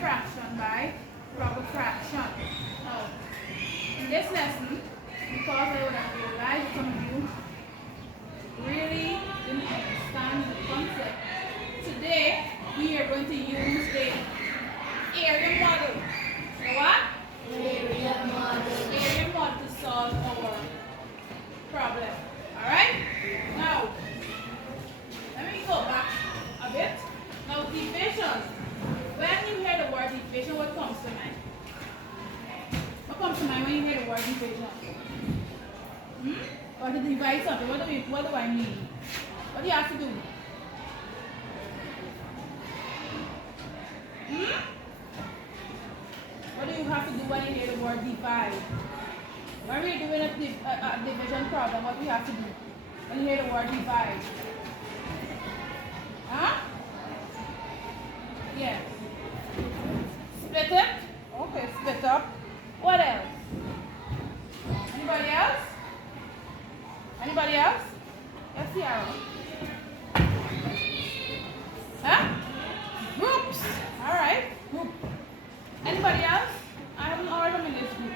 fraction by proper fraction. Now, in this lesson, because I would have realized some of you really didn't understand the concept, today we are going to use the area model. The what? Area model. Area model to solve our problem. Alright? Now, let me go back a bit. Now, division. When you hear the word division, what comes to mind? What comes to mind when you hear the word division? Or to divide something. What do I mean? What do you have to do? What do you have to do when you hear the word divide? When we're doing a division problem, what do you have to do when you hear the word divide? Huh? Yes. Split it? Okay, split up. What else? Anybody else? Anybody else? Yes, Ciara. Huh? Groups. Alright. Group. Anybody else? I haven't heard them in this group.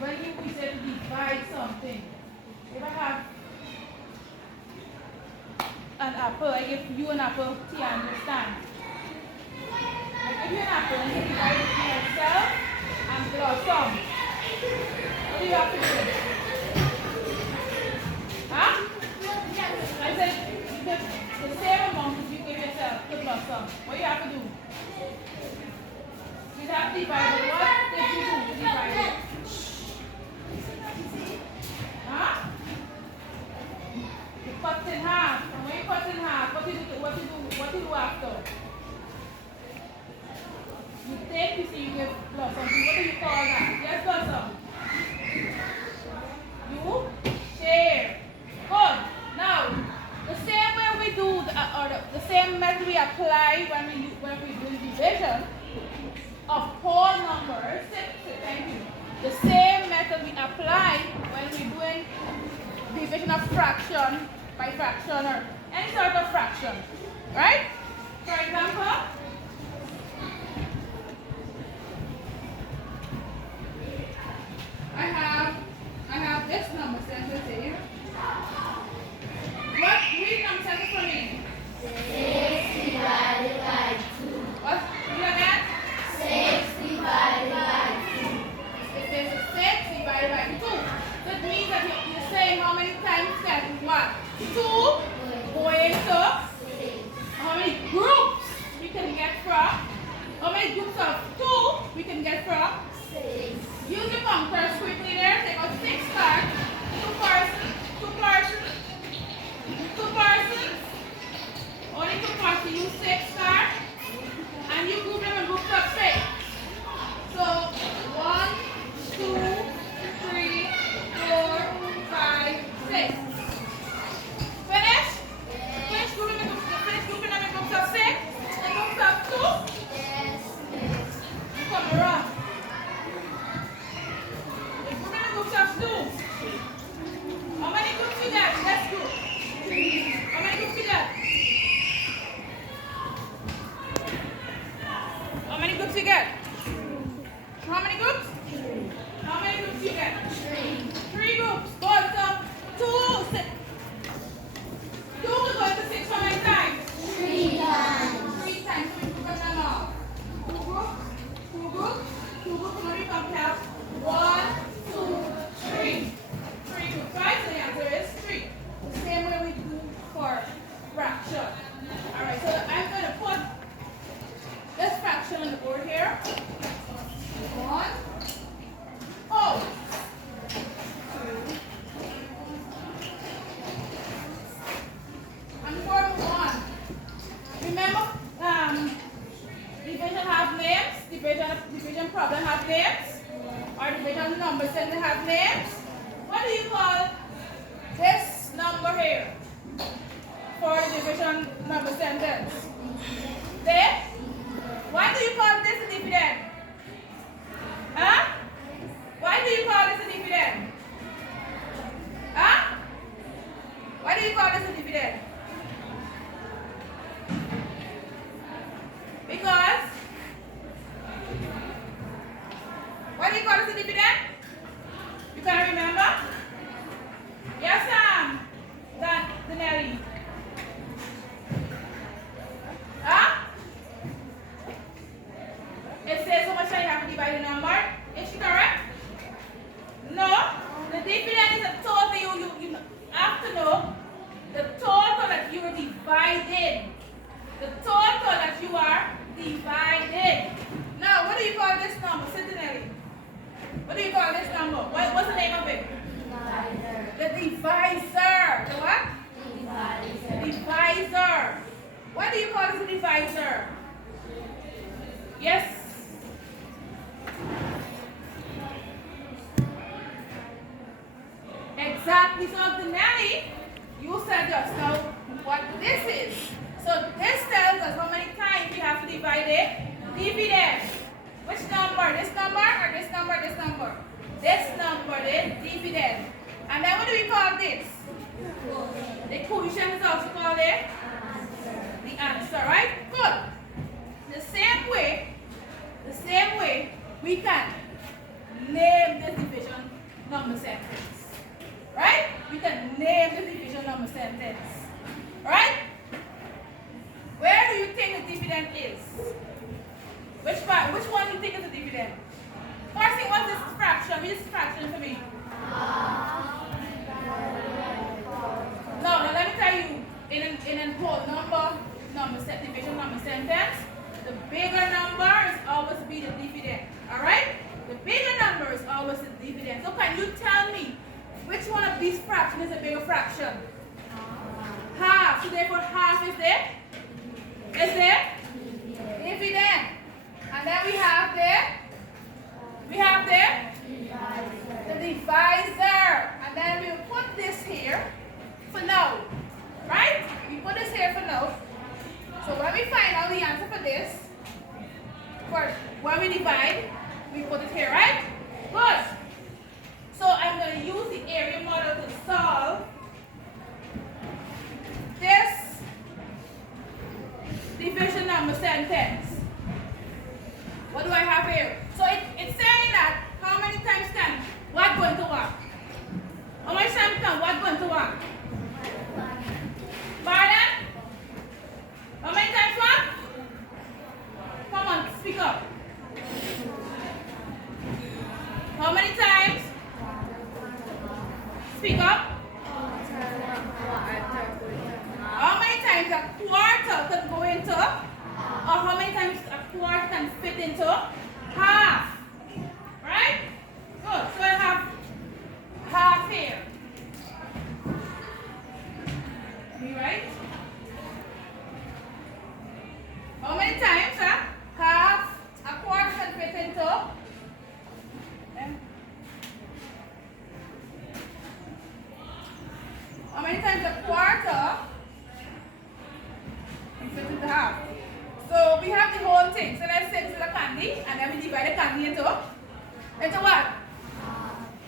When we say to divide something, if I have an apple, I give you an apple, Tia, understand? I give you an apple and you divide it between yourself and blossom. What do you have to do? Huh? I said you get the same amount as you give yourself to blossom. What do you have to do? You have to divide it. What did you do to divide it? Huh? You cut in half. And when you cut in half, what do you do after? You take this and you give blossom. What do you call that? Yes, blossom. You share. Good. Now, the same way we do, the same method we apply when we do division of whole numbers. Thank you. The same method we apply when we're doing division of fraction by fraction or any sort of fraction. Right? For example, I have this number centered here. What read number centered for me? 6 divided by 2. What? Read again? 6 divided by 2. It says 6 divided by 2. That means that you're saying how many times that what? 2 going to how many groups we can get from? How many groups of 2 we can get from? 6. Use the counters quickly there. Take out 6 cards. 2 persons. 2 persons. 2 persons. Only 2 persons use 6 cards. And you group them in groups of 6. So 1, 2, 3, 4, 5, 6. Finish? Finish grouping them in groups of 6. And groups of 2. Yes, yes. You come around. Groups of 2. How many groups you got? Let's go. How many groups you got? How many groups you got? How many groups? How many groups you got? 3 groups. Good. So 2, 6. 2 will go into 6 how many times? 3 times. 3 times. So we put them all. 2 groups. 2 groups. 2 groups. How many come out? 1, 2, 3. 3 groups, right? So the answer is 3. The same way we do for fraction. Alright, so I'm going to put this fraction on the board here. 1. Oh! 2. And for 1. Remember, division have names. Division problem have names. Or division numbers and they have names. What do you call this number here for division number sentence? There? Why do you call this a dividend? Huh? Why do you call this a dividend? Huh? Why do you call this a dividend? Because dividing. The total that you are dividing. Now, what do you call this number, Centenary? What do you call this number? What's the name of it? Divisor. The divisor. The what? Divisor. Divisor. What do you call this a divisor? Yes? Exactly. So, Nelly, you said just now what this is. So, this tells us how many times we have to divide a dividend. Which number? This number or this number? This number? This number, the dividend. And then what do we call this? The quotient is also called the answer, right? Good. The same way, we can name this division number sentence. Right? We can name the division number sentence. Right? Where do you think the dividend is? Which part? Which one do you think is the dividend? First thing, what's this fraction? Read this fraction for me. No, let me tell you, in a whole division number sentence, the bigger number is always be the dividend. Alright? The bigger number is always the dividend. So can you tell me which one of these fractions is a bigger fraction? Half. So therefore half is the dividend. And then we have the divisor. And then we will put this here for now. Right? We put this here for now. So when we find out the answer for this, when we divide, we put it here, right? Good. So I'm going to use the area model to solve this division number sentence. What do I have here? So it's saying that how many times can what go into what? How many times can what go into what? Pardon? How many times what? Come on, speak up. How many times? Speak up. How many times a quarter can go into, or how many times a quarter can fit into half? Right? Good. So I have half here. Me right? How many times half a quarter can fit into? How many times a quarter can fit into half? So we have the whole thing. So let's say this is a candy, and then we divide the candy into what?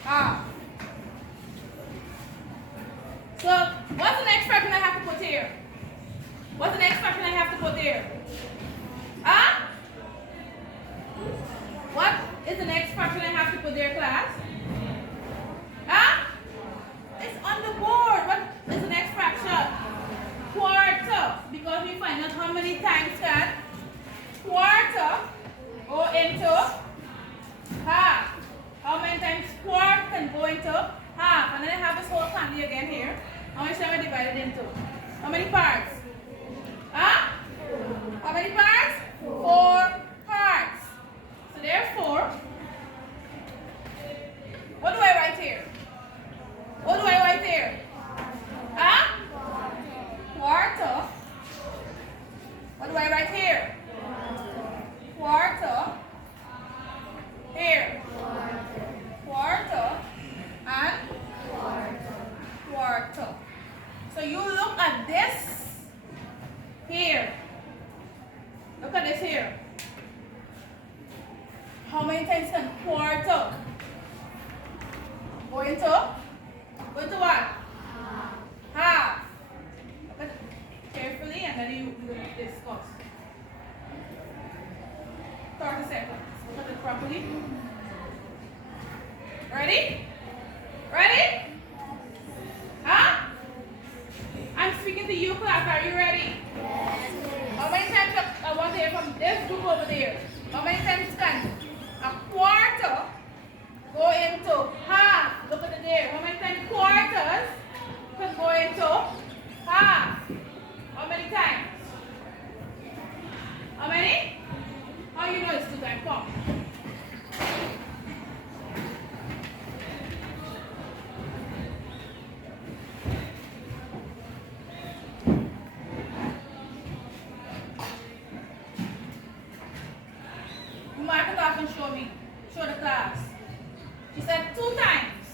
Half. So what's the next fraction I have to put here? What's the next fraction I have to put here? Huh? What is the next fraction I have to put there, class? Huh? It's on the board. What is the next fraction? Quarter. Because we find out how many times can quarter go into half. How many times quarter can go into half? And then I have this whole candy again here. How many times I divided into? How many parts? Huh? How many parts? 4 parts. So therefore, what do I write here? What do I write here? Huh? Quarter. What do I write here? Quarter. Here. Quarter. And quarter. So you look at this here. Look at this here. How many times can quarter go into? Go into what? Half. Look at it carefully and then you will discuss. 30 seconds. Look at it properly. Ready? Ready? Huh? I'm speaking to you, class. Are you ready? How many times I want to hear from this group over there? How many times can a quarter go into half? Look at it there. How many times quarters can go into half? How many times? and show me. Show the class. She said 2 times.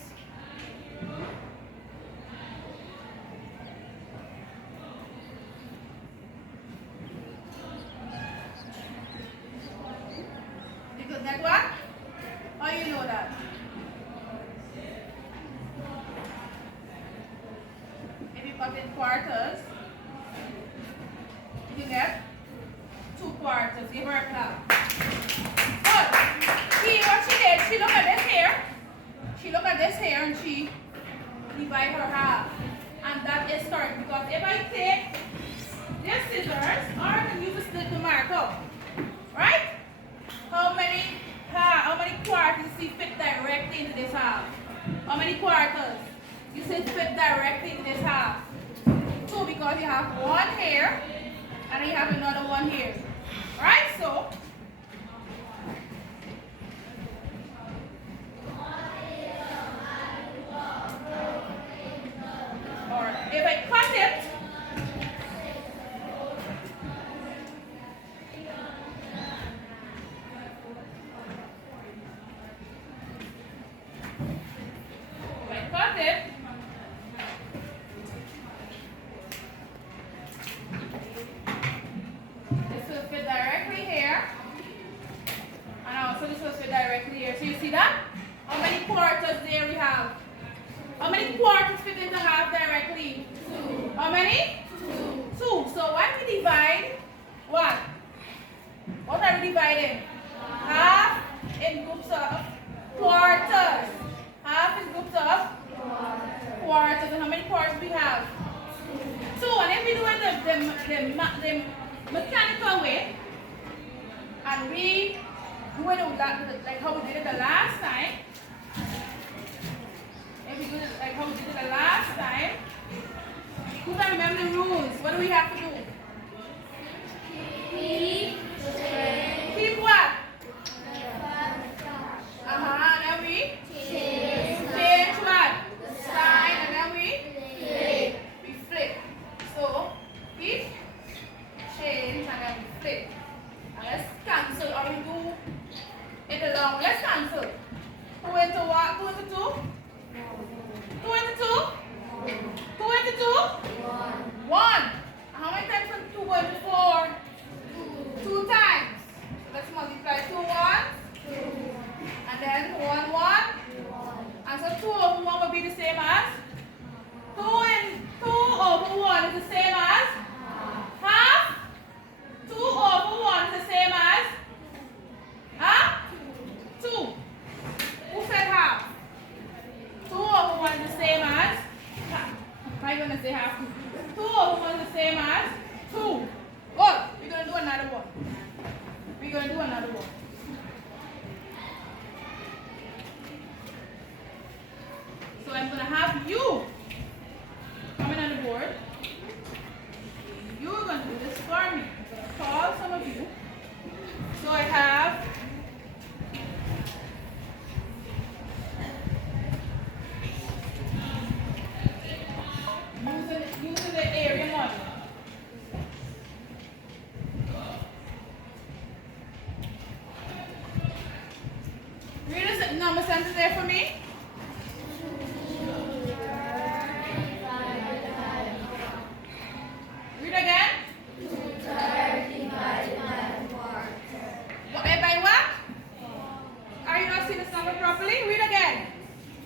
You got that one? Or you know that? If you cut in quarters, you get 2 quarters. Give her a clap. Good. See what she did? She looked at this here. She looked at this here and she divide her half. And that is correct because if I take this scissors, or I can use a stick to mark up. Right? How many quarters you see fit directly into this half? How many quarters you see fit directly into this half? 2 because you have one here and you have another one here. Right? So if I cut it, this will fit directly here, and also this will fit directly here. So you see that? How many quarters there we have? How many quarters fit into half directly? 2. How many? 2. So when we divide, what? What are we dividing? Half in groups of quarters. Half in groups of quarters. And how many quarters we have? 2. And if we do it the mechanical way, and we do it like how we did it the last time, if we do it like how we did it the last time, who can remember the rules? What do we have to do? Keep what? And then we change what? The sign, and then we flip. So we change and then we flip. And let's cancel, or we do it along. Let's cancel. 2 into what? 2 into 2? 2 into 2? 2 into 2? 1. How many times can 2 go into 4? 2 times. So let's multiply 2 ones. And then 1 1. And so 2 over 1 will be the same as? 2 over 1 is the same as? Half? 2 over 1 is the same as? 2. Who said half? 2 over 1 is the same as? Am I going to say half? 2 over 1 is the same as? 2. Good. We're going to do another one. We're going to do another one. So I'm going to have you coming on the board. You're going to do this for me. I'm going to call some of you. So I have using the area model. Read the number sentence there for me. Read again. 2/3 divided by 1. By what? Are you not seeing this number properly? Read again.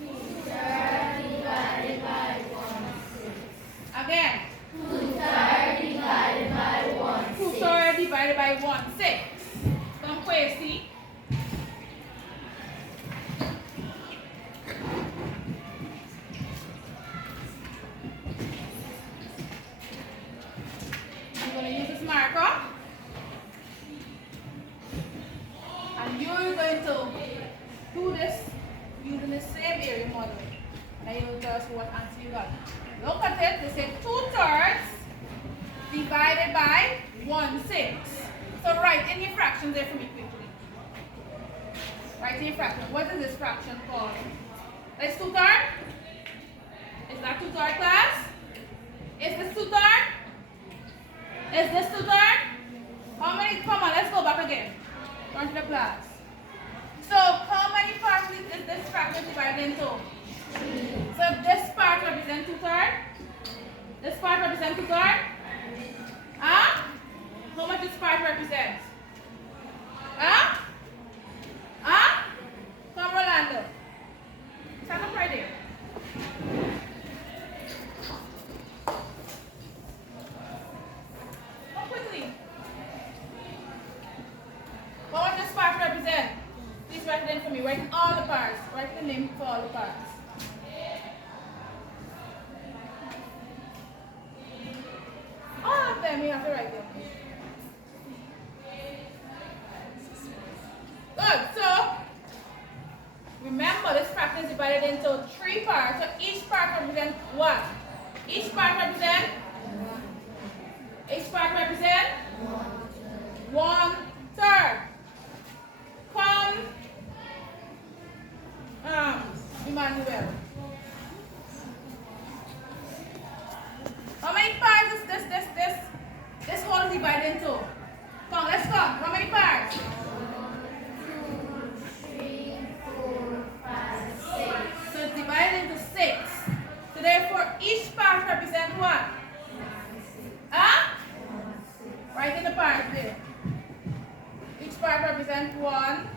2/3 divided by 1/6. Again. 2/3 divided by 1/6. 2/3 divided by 1/6. Don't crazy. I'm going to use this marker. And you're going to do this using the same area model. And you will tell us what answer you got. Look at it. They say 2/3 divided by 1/6. So write in your fractions there for me quickly. Write in your fraction. What is this fraction called? It's 2/3? Is that 2/3 class? Is this 2/3? Is this 2/3? How many? Come on, let's go back again. Turn to the class. So how many parts is this fraction divided into? So this part represents 2/3. This part represents 2/3. Huh? How much this part represents? Huh? Huh? Come, Rolando. Stand up right there. Come quickly. What does this part represent? Please write it in for me. Write in all the parts. Write the name for all the parts. All of them, you have to write them. Good. So, remember this fraction is divided into 3 parts. So each part represents what? Each part represents? Each part represents? 1/3. Come, Emmanuel. How many parts is this whole divided into? Come, let's go. How many parts? 1, 2, 3, 4, 5, 6. So it's divided into 6. So therefore, each part represents what? Huh? Write in the parts there. Each part represents 1.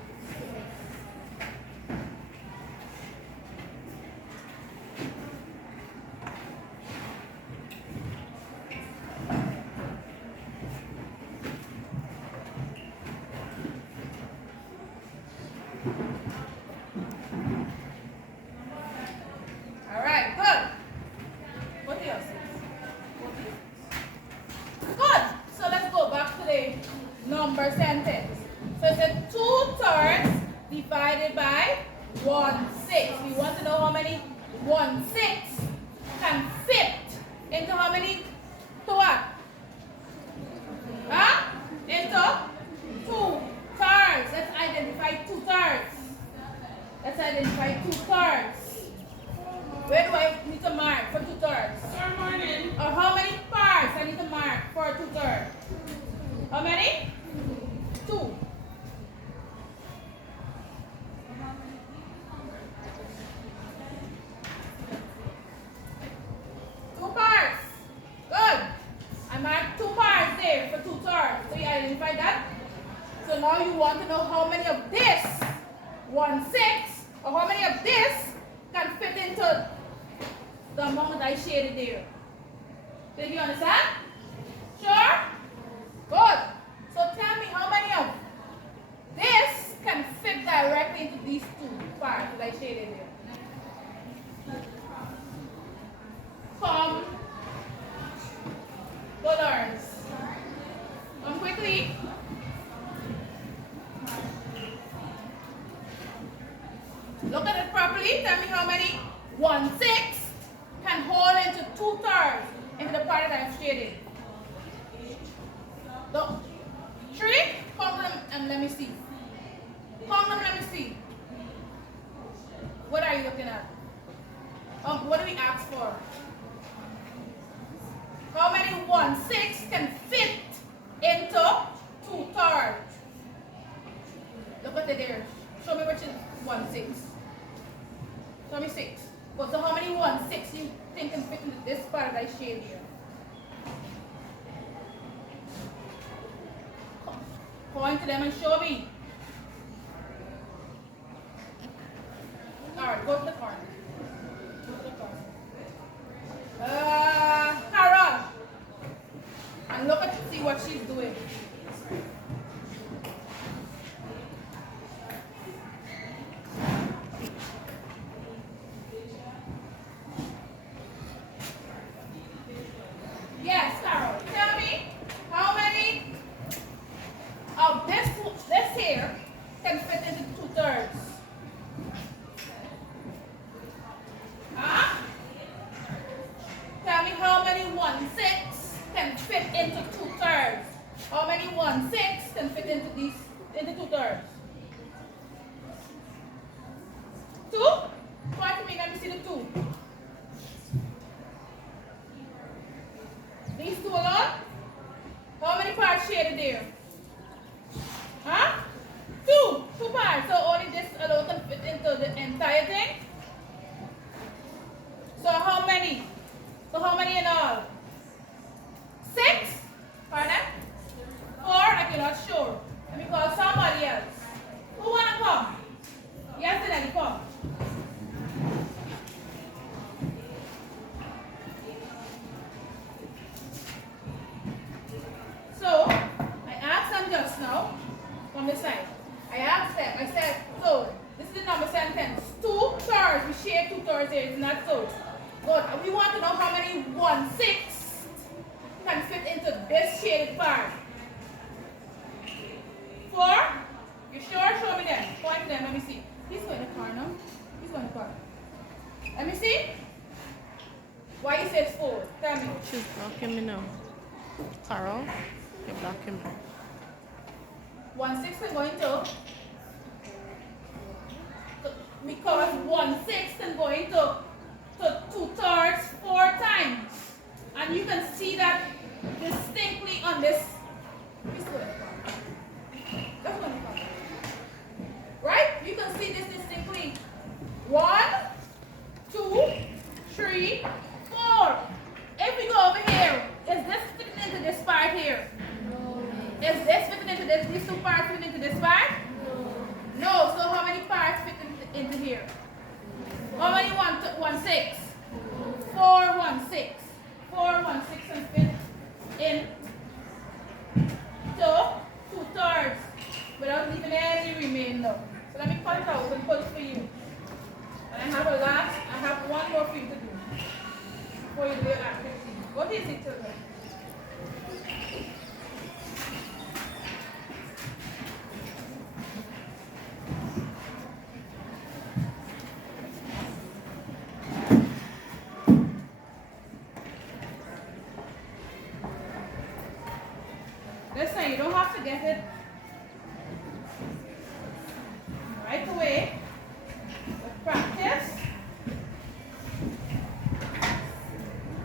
All right, good. What else? Good. So let's go back to the number sentence. So it's a 2/3 divided by 1/6. We want to know how many 1/6 can fit into how many? To what? Huh? Into 2/3. Let's identify 2/3. Let's identify 2/3. Where do I need to mark for 2/3? Good morning. Or how many parts I need to mark for 2/3? How many? 2. Two parts. Good. I marked 2 parts there for 2/3. So you identify that? So now you want to know how many of this 1/6 or how many of this can fit into the amount that I shaded there. Did you understand? Sure? Good. So tell me how many of this can fit directly into these 2 parts that I shaded there. Come. Colors. Come quickly. Look at it properly. Tell me how many 1/6 can hold into 2/3 into the part that I've shaded. Look. 3. Count them and let me see. Count them, let me see. What are you looking at? What do we ask for? How many 1/6 can fit into 2/3? Look at it there. Show me which is 1/6. Show me 6. But so how many 1/6 you think can fit into this part that I shaded here? Point to them and show me. Alright, go to the corner. Go to the corner. Carol. And look at see what she's doing. Yes, Carol. Tell me how many of this here can fit into 2/3. Huh? Tell me how many 1/6 can fit into 2/3. How many 1/6 can fit into these into 2/3? 2? Point to me, let me see the 2. These 2 alone? How many parts shaded there? Huh? 2. 2 parts, so only this alone can fit into the entire thing. So how many? So how many in all? 6? Pardon? 4? I cannot show. Let me call somebody else. Who wanna come? Yes, Denali, come. So I asked them just now on this side. I asked them, I said, so this is the number sentence. 2/3. We share 2/3 here, it's not so. But we want to know how many 1/6 can fit into this shaded part. 4? You sure? Show me them. Point to them, let me see. He's going to car now. He's going to car. Let me see. Why you say it's 4? Tell me. She's blocking me now. Carol, you're blocking me. 1/6 is going to, because 1/6 can go into 2/3 4 times. And you can see that distinctly on this. That's what I'm talking. Right? You can see this distinctly. 1, 2, 3, 4. If we go over here, is this fitting into this part here? Is this fitting into this? These 2 parts fitting into this part? No. So how many parts fit into here? How many 1/6? 4 1/6. 4 1/6 and fit in to 2/3 without leaving any remainder. So let me cut it out and put it for you. And I have one more for you to do before you do your activity. What is it, children? Listen, you don't have to get it right away. But practice,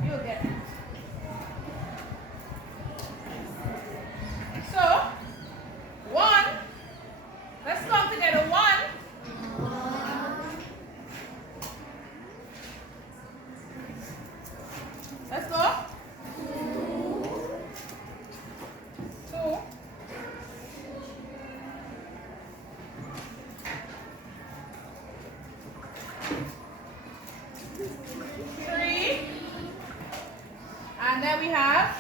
you'll get it. So, 1, let's come together. 1, let's go. 2, 3, and then we have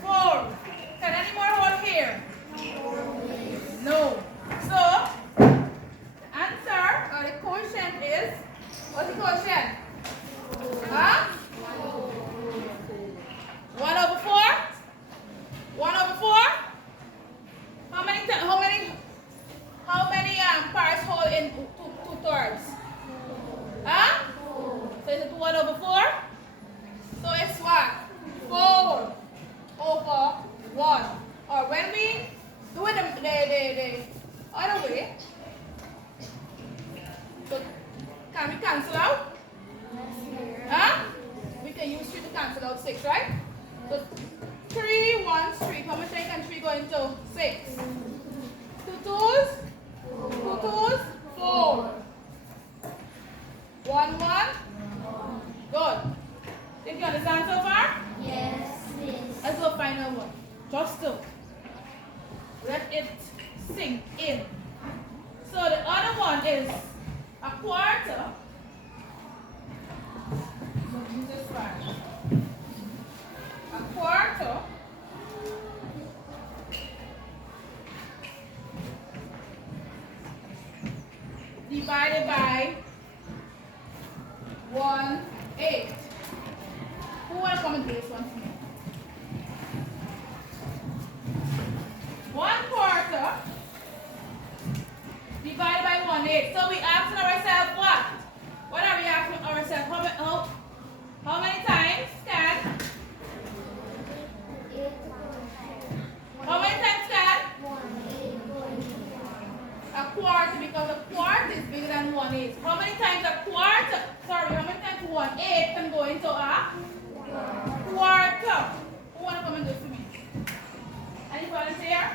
4. Can any more hold here? No. So, the answer or the quotient is, what's the quotient? Huh? 1/4? 1/4? How many parts hold in 2/3? Huh? So is it 1/4? So it's what? 4/1. Or when we do it the other way, so can we cancel out? Huh? We can use 3 to cancel out 6, right? So 3 1s 3. How much can 3 go into 6? 2 2s? 2 2s? 4. 1 1? Good. Think you understand so far? Yes, miss. Let's go final one. Just to let it sink in. So the other one is 1/4. So use this part. 1/4 divided by 1/8. Who wanna come and do this one for me? 1/4 divided by 1/8. So we asking ourselves what? What are we asking ourselves? How many times can? How many times can? 1/4, because 1/4 is bigger than 1/8. How many times how many times 1/8 can go into a 1/4? Who wanna come and do it for me? Any volunteer?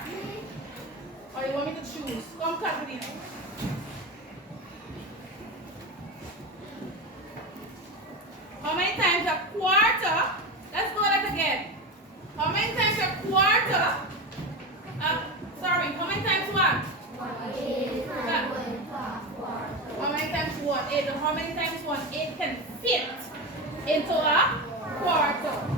Or you you want me to choose? Come, Catalina. How many times a quarter? Let's go that again. How many times a quarter? Sorry, how many times what? How many times 1/8? How many times 1/8 can fit into a quarter?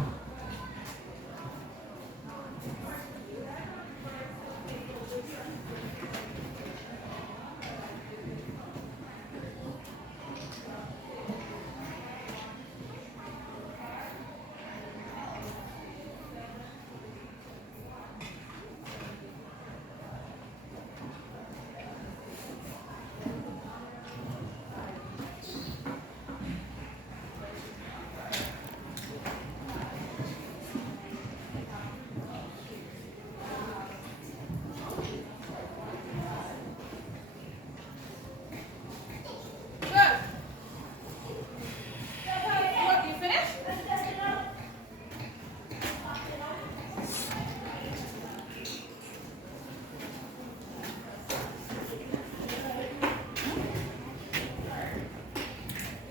Good. What, you finished?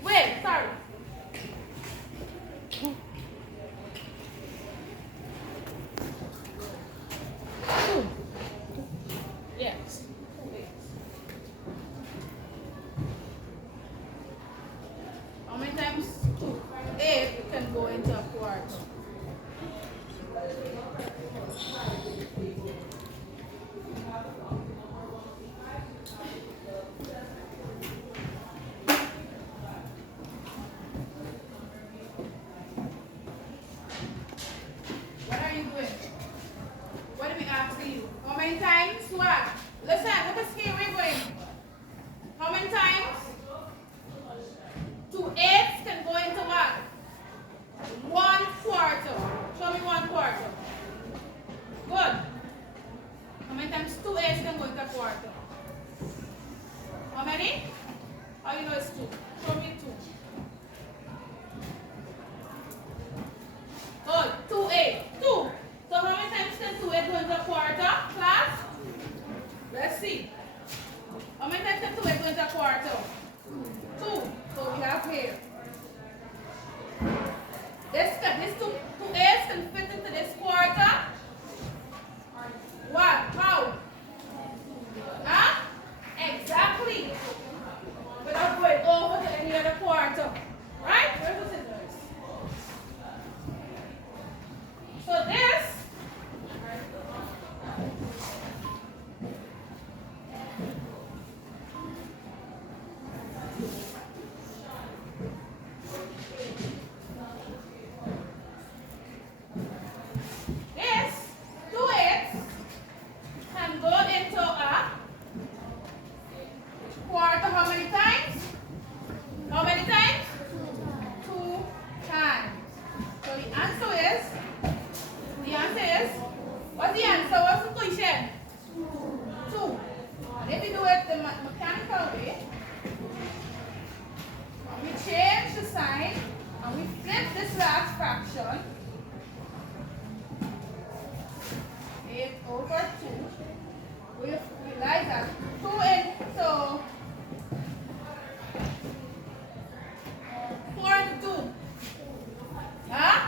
Wait, sorry. Yes. Wait. How many times 2/8 can go into a quarter? What are you doing? What did we ask you? How many times what? Listen, look at scale we're going. How many times? 2/8 can go into what? 1/4. Show me 1/4. Good. How many times 2/8 can go into a quarter? How many? How you know it's 2? Show me 2. Good. 2/8. 2. So how many times can 2/8 go into a quarter? Class? Let's see. How many times can 2/8 go into a quarter? 2. So we have here. This 2/8 can fit into this quarter. What? How? Huh? Exactly. Without going over to any other quarter. Right? Where's the scissors? So this this 2/8 can go into a quarter how many times? How many times? 2 times. So the answer is, what's the answer? What's the question? 2. And if you do it the mechanical way, we change the sign and we flip this last fraction. 8 over 2. We realize that 2 into 4 into 2. Huh?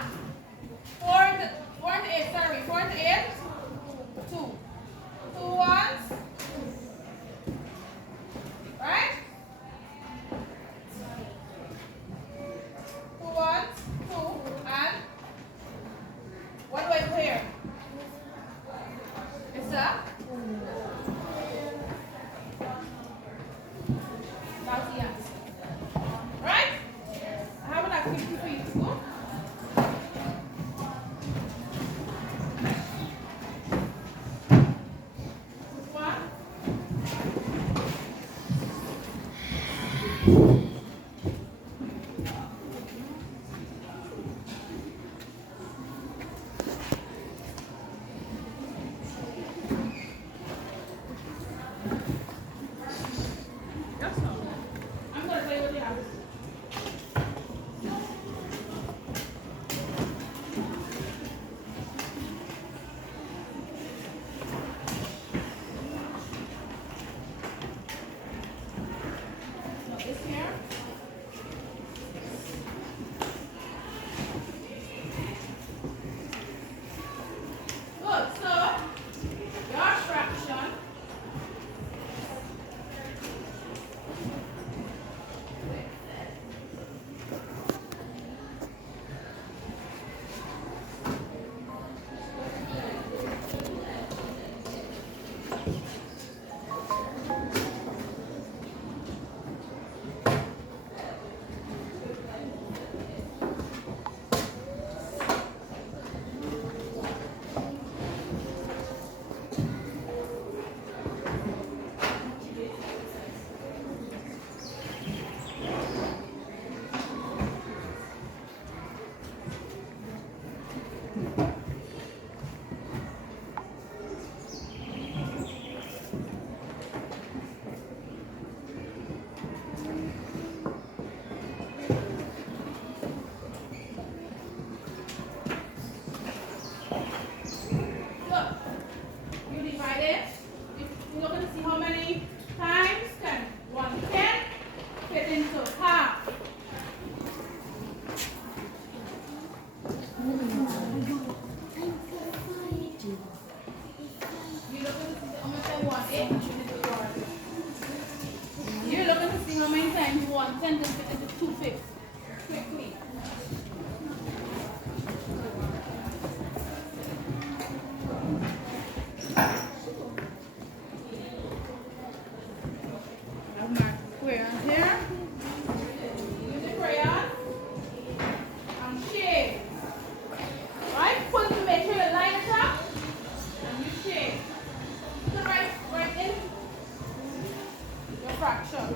4 into 8, sorry. 4 into 8, 2. 2 ones. Right? 2 ones, 2, and what do I do here? It's a that's the answer. Right? I have an activity for you to do. One. sentence it into 2/5 quickly. I'll mark square here. Use the crayon and shade. Right? Put the make sure you line it up and you shade. So right in your fraction.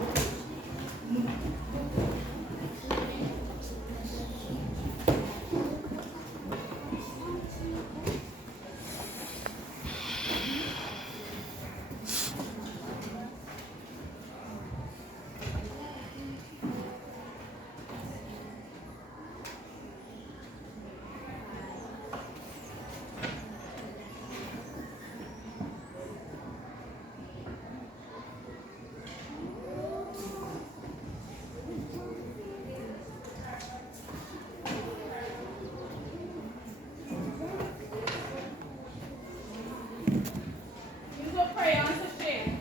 Use your crayon to shade.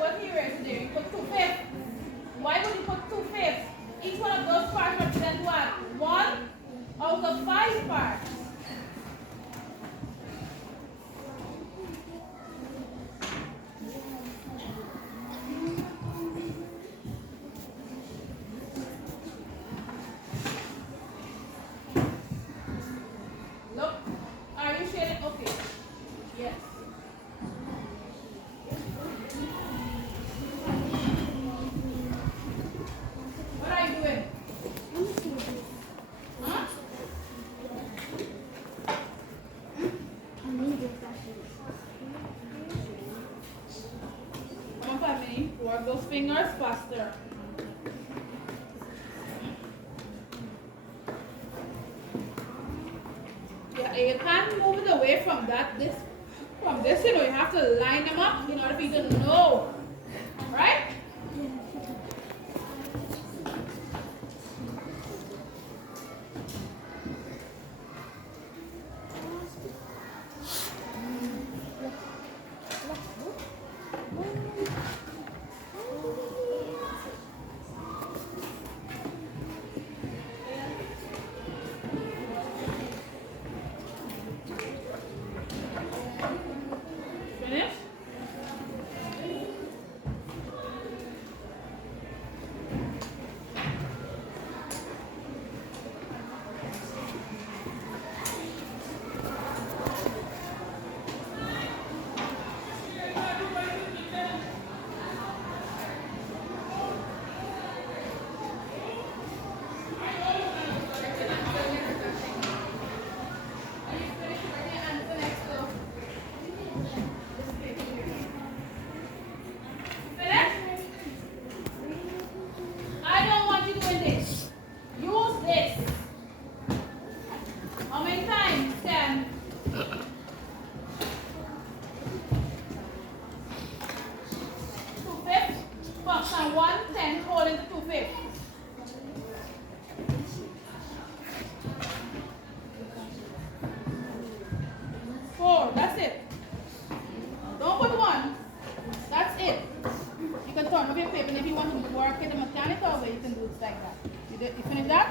What he read today? You put 2/5. Why would you put 2/5? Each one of those parts represent what? 1 out of 5 parts. Look, are you shading? Okay. Yes. What are you doing? Huh? Come on, family. Work those fingers faster. Yeah, you can't move it away from this, you have to line them up in order for you to know. Right? Finish? I don't want you doing this. Use this. How many times can? 2/5. Function 1/10 whole into 2/5. 4. That's it. Don't put 1. That's it. You can turn over your paper, and if you want to work it the mechanical way, you can do it like that. You finish that?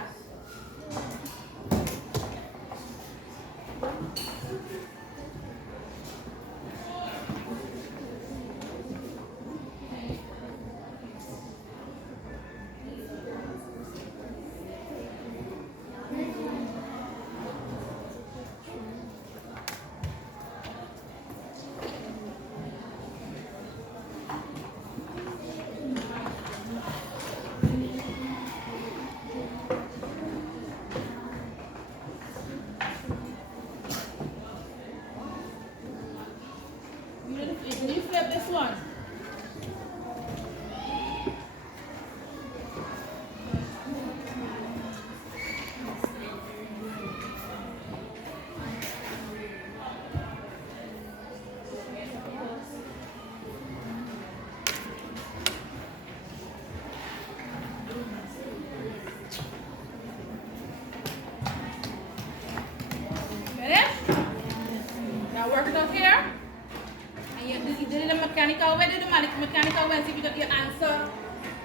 and see if your answer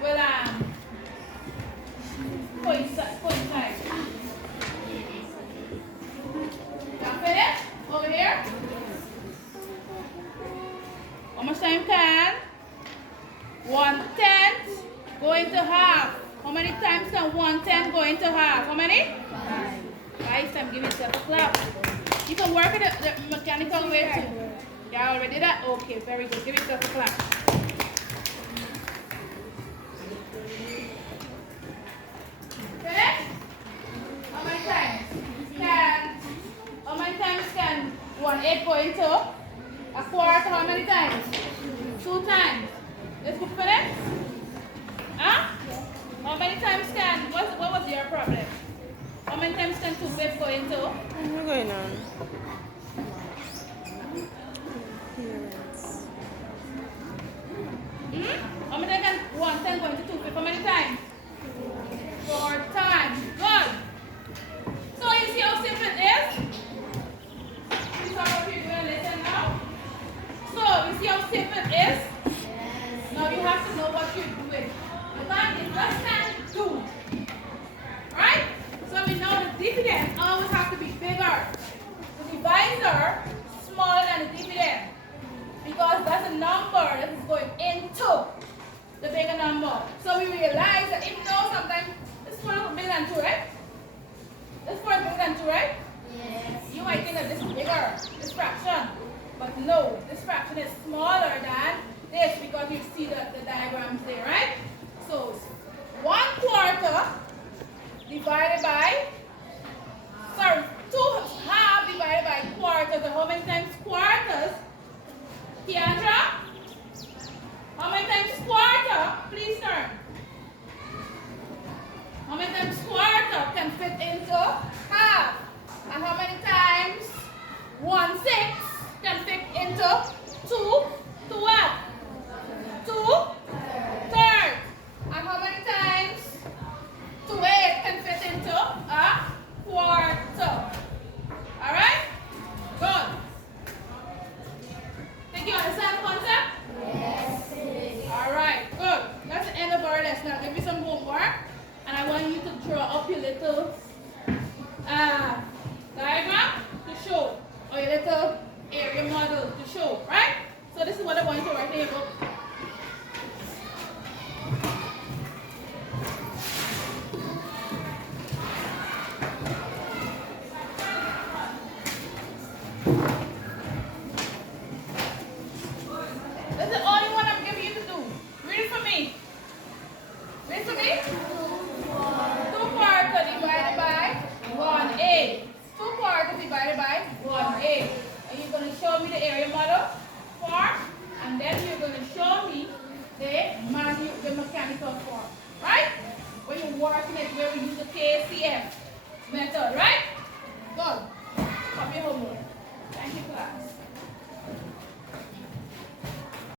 will coincide. Y'all finished? Over here? How much time can 1/10 go into half? How many times can 1/10 go into half? How many? 5 times. Give yourself a clap. You can work it the mechanical way too. Yeah, already did that? Okay, very good. Give yourself a clap. Finished? How many times? How many times can 1/8 go into a quarter? How many times? 2 times. Let's go finish. Huh? How many times can, what was your problem? How many times can 2/5 go into? What's going on? How many times can 1/10 go into 2/5? How many times? 4 times. Good. So you see how simple it is? You saw what you're doing, listen now. So you see how simple it is? Now you have to know what you're doing. The line is less than 2. Right? So we know the dividend always have to be bigger. The divisor smaller than the dividend. Because that's a number that is going into the bigger number. So we realize that even though sometimes this is bigger than 2, right? This is bigger than 2, right? Yes. You might think that this is bigger, this fraction. But no, this fraction is smaller than this because you see the diagrams there, right? So 1/4 divided by, 2/2 divided by quarters. So how many times quarters? Tiandra? How many times quarter? Please turn. How many times quarter can fit into half? And how many times 1/6 can fit into 2 to what? 2/3. And how many times 2/8 can fit into a quarter? Alright? Good. Think you understand the concept? Yes. Alright, good. That's the end of our lesson. I'll give you some homework. And I want you to draw up your little diagram to show. Or your little area model to show. Right? So this is what I want you to write in your book. That's the only one I'm giving you to do. Read it for me. Read it for me. 2/4 divided by 1/8. 2/4 divided by 1/8. And you're going to show me the area model form. And then you're going to show me the mechanical form. Right? When you're working it, where we use the KCF.